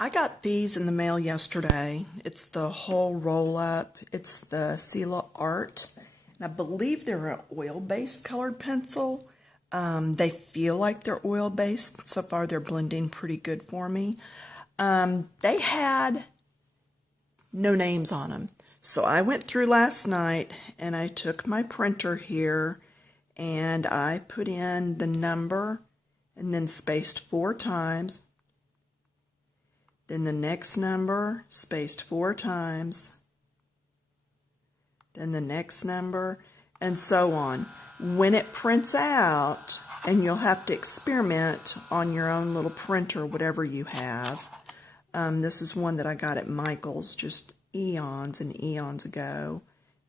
I got these in the mail yesterday. It's the whole roll-up. It's the Sela Art. And I believe they're an oil-based colored pencil. They feel like they're oil-based. So far, they're blending pretty good for me. They had no names on them. So I went through last night and I took my printer here and I put in the number and then spaced 4 times. Then the next number, spaced 4 times. Then the next number, and so on. When it prints out, and you'll have to experiment on your own little printer, whatever you have. This is one that I got at Michael's just eons and eons ago,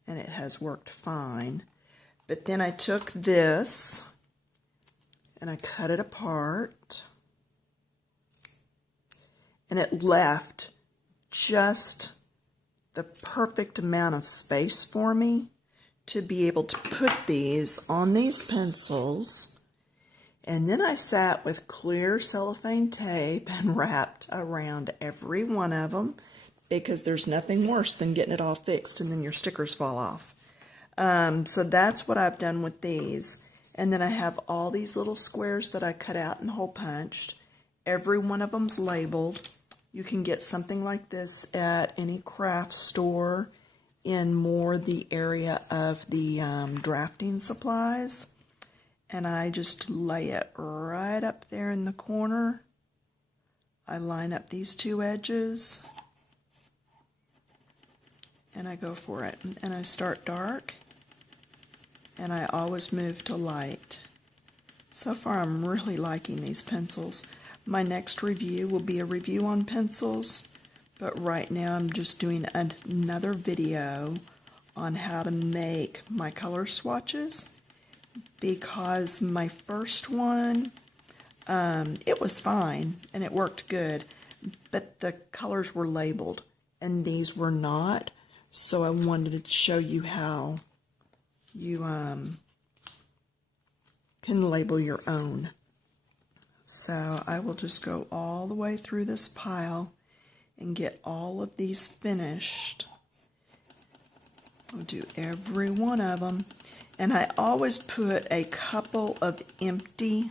and it has worked fine. But then I took this, and I cut it apart. And it left just the perfect amount of space for me to be able to put these on these pencils. And then I sat with clear cellophane tape and wrapped around every one of them, because there's nothing worse than getting it all fixed and then your stickers fall off. So that's what I've done with these. And then I have all these little squares that I cut out and hole punched. Every one of them's labeled. You can get something like this at any craft store in more the area of the drafting supplies. And I just lay it right up there in the corner. I line up these 2 edges. And I go for it. And I start dark. And I always move to light. So far I'm really liking these pencils. My next review will be a review on pencils, but right now I'm just doing another video on how to make my color swatches, because my first one, it was fine and it worked good, but the colors were labeled and these were not, so I wanted to show you how you can label your own. So I will just go all the way through this pile and get all of these finished. I'll do every one of them. And I always put a couple of empty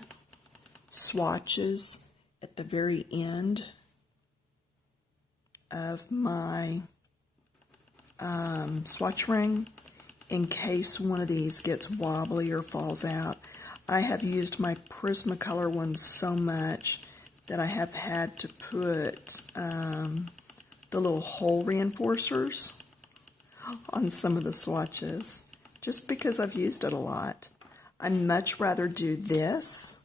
swatches at the very end of my swatch ring in case one of these gets wobbly or falls out. I have used my Prismacolor ones so much that I have had to put the little hole reinforcers on some of the swatches, just because I've used it a lot. I'd much rather do this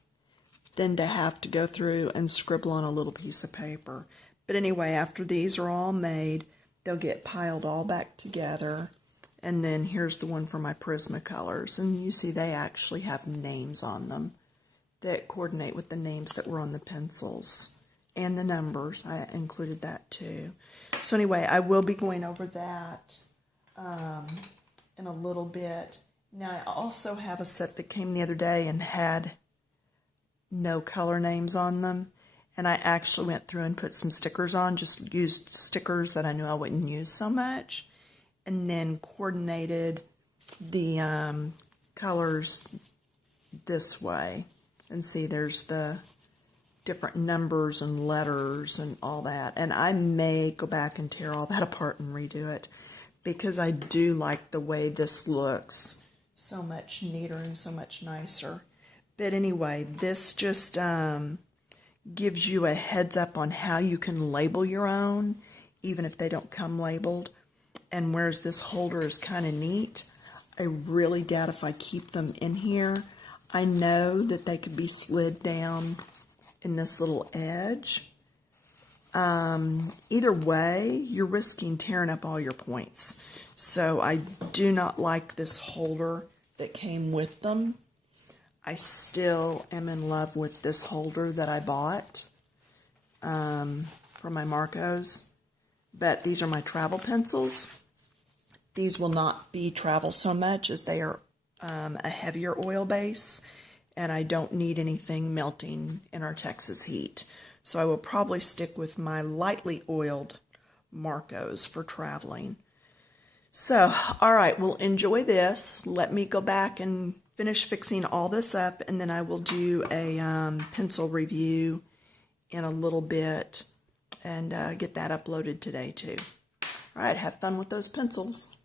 than to have to go through and scribble on a little piece of paper. But anyway, after these are all made, they'll get piled all back together. And then here's the one for my Prismacolors. And you see they actually have names on them that coordinate with the names that were on the pencils. And the numbers, I included that too. So anyway, I will be going over that in a little bit. Now I also have a set that came the other day and had no color names on them. And I actually went through and put some stickers on, just used stickers that I knew I wouldn't use so much. And then coordinated the colors this way. And see, there's the different numbers and letters and all that. And I may go back and tear all that apart and redo it, because I do like the way this looks so much neater and so much nicer. But anyway, this just gives you a heads up on how you can label your own, even if they don't come labeled. And whereas this holder is kind of neat, I really doubt if I keep them in here. I know that they could be slid down in this little edge. Either way, you're risking tearing up all your points. So I do not like this holder that came with them. I still am in love with this holder that I bought for my Marcos. But these are my travel pencils. These will not be travel so much as they are a heavier oil base, and I don't need anything melting in our Texas heat. So I will probably stick with my lightly oiled Marcos for traveling. So, all right, well, enjoy this. Let me go back and finish fixing all this up, and then I will do a pencil review in a little bit and get that uploaded today too. All right, have fun with those pencils.